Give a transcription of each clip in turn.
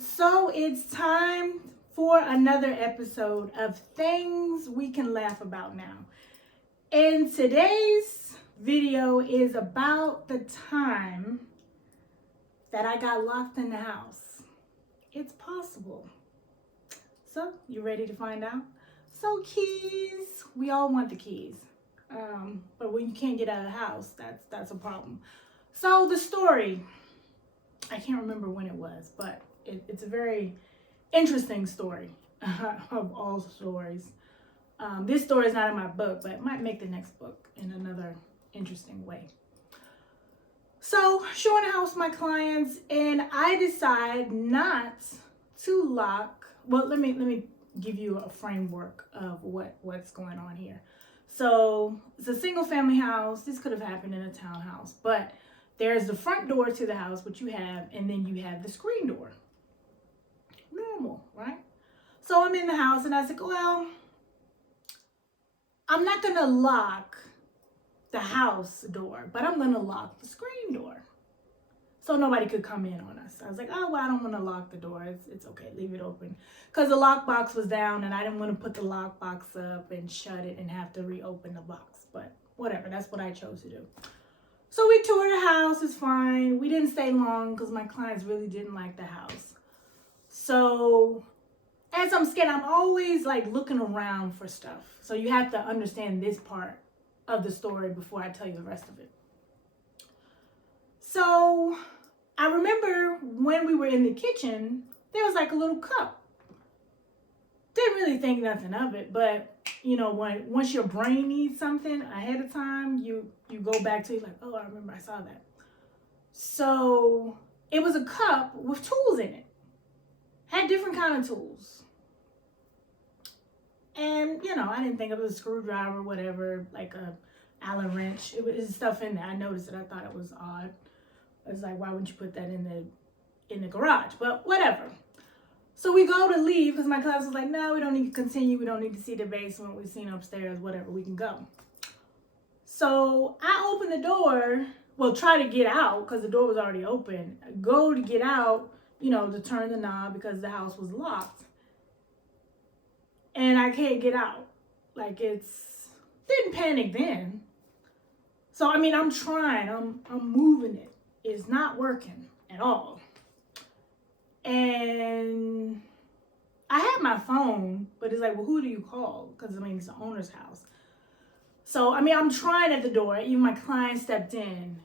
So it's time for another episode of Things We Can Laugh About Now. And today's video is about the time that I got locked in the house. It's possible. So, you ready to find out? So keys, we all want the keys. But when you can't get out of the house, that's a problem. So the story, I can't remember when it was, but it's a very interesting story of all stories. This story is not in my book, but it might make the next book in another interesting way. So, showing the house my clients, and I decide not to lock. Well, let me give you a framework of what's going on here. So, it's a single family house. This could have happened in a townhouse, but there's the front door to the house, which you have, and then you have the screen door. Normal, right? So I'm in the house and I said, well, I'm not going to lock the house door, but I'm going to lock the screen door so nobody could come in on us. I was like, oh, well, I don't want to lock the door. It's okay. Leave it open. Because the lockbox was down and I didn't want to put the lockbox up and shut it and have to reopen the box. But whatever, that's what I chose to do. So we toured the house. It's fine. We didn't stay long because my clients really didn't like the house. So as I'm scared, I'm always like looking around for stuff. So you have to understand this part of the story before I tell you the rest of it. So I remember when we were in the kitchen, there was like a little cup. Didn't really think nothing of it, but you know, once your brain needs something ahead of time, you go back to it like, oh, I remember I saw that. So it was a cup with tools in it. Had different kind of tools. And, you know, I didn't think it was a screwdriver, whatever, like a Allen wrench. It was stuff in there. I noticed it. I thought it was odd. I was like, why wouldn't you put that in the garage? But whatever. So we go to leave because my class was like, no, we don't need to continue. We don't need to see the basement. We've seen upstairs, whatever. We can go. So I open the door. Well, try to get out because the door was already open. Go to get out, you know, to turn the knob because the house was locked. And I can't get out. Like didn't panic then. So, I mean, I'm trying, I'm moving it. It's not working at all. And I had my phone, but it's like, well, who do you call? Because, I mean, it's the owner's house. So, I mean, I'm trying at the door. Even my client stepped in.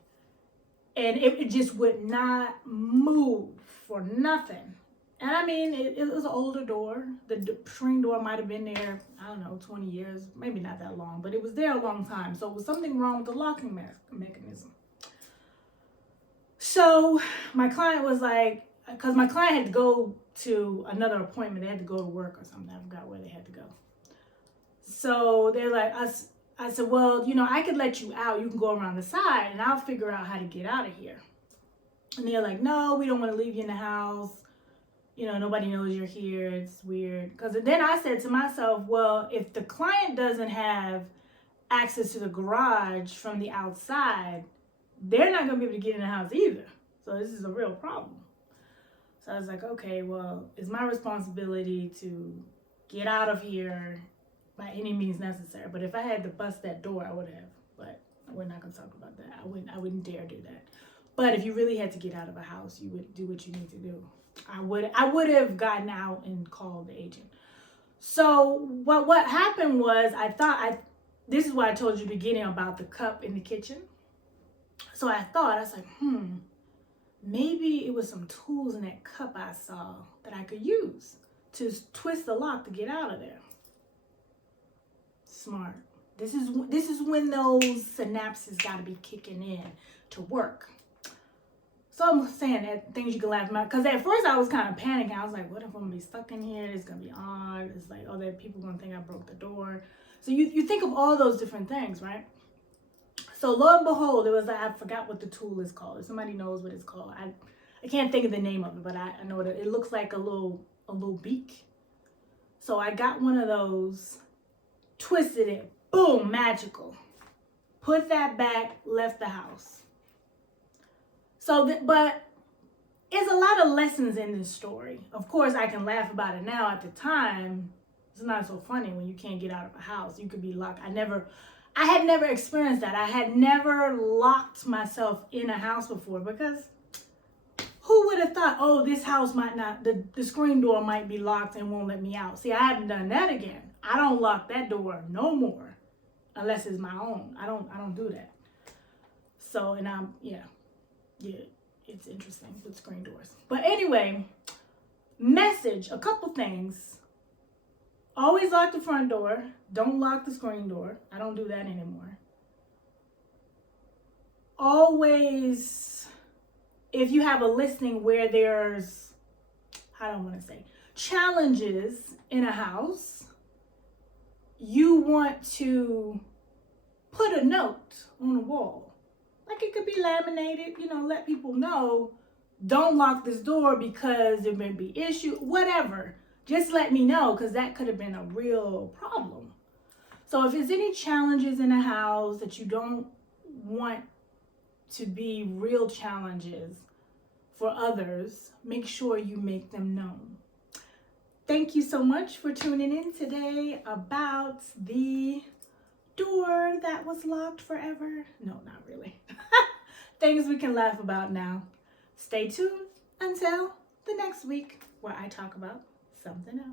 And it just would not move for nothing. And I mean, it was an older door. The screen door might have been there, I don't know, 20 years, maybe not that long, but it was there a long time. So it was something wrong with the locking mechanism. So my client was like, because my client had to go to another appointment. They had to go to work or something. I forgot where they had to go. So they're like, I said, well, you know, I could let you out. You can go around the side and I'll figure out how to get out of here. And they're like, no, we don't want to leave you in the house. You know, nobody knows you're here. It's weird. Because then I said to myself, well, if the client doesn't have access to the garage from the outside, they're not going to be able to get in the house either. So this is a real problem. So I was like, okay, well, it's my responsibility to get out of here by any means necessary. But if I had to bust that door, I would have. But we're not going to talk about that. I wouldn't dare do that. But if you really had to get out of a house, you would do what you need to do. I would have gotten out and called the agent. So what happened was this is what I told you at the beginning about the cup in the kitchen. So I was like, maybe it was some tools in that cup I saw that I could use to twist the lock to get out of there. Smart. This is when those synapses got to be kicking in to work. So I'm saying that things you can laugh about. Because at first I was kind of panicking. I was like, what if I'm going to be stuck in here? It's going to be odd. It's like, oh, that people going to think I broke the door. So you think of all those different things, right? So lo and behold, it was like, I forgot what the tool is called. If somebody knows what it's called. I can't think of the name of it, but I know that it looks like a little beak. So I got one of those, twisted it, boom, magical. Put that back, left the house. So, but it's a lot of lessons in this story. Of course, I can laugh about it now. At the time, it's not so funny when you can't get out of a house. You could be locked. I had never experienced that. I had never locked myself in a house before, because who would have thought, oh, this house might not, the screen door might be locked and won't let me out. See, I haven't done that again. I don't lock that door no more unless it's my own. I don't do that. So, and yeah, it's interesting with screen doors. But anyway, message, a couple things. Always lock the front door. Don't lock the screen door. I don't do that anymore. Always, if you have a listing where there's, I don't want to say, challenges in a house, you want to put a note on the wall. Like, it could be laminated, let people know, don't lock this door because there may be issue, whatever. Just let me know, because that could have been a real problem. So if there's any challenges in a house that you don't want to be real challenges for others, make sure you make them known. Thank you so much for tuning in today about the door that was locked forever. No, not really. Things we can laugh about now. Stay tuned until the next week, where I talk about something else.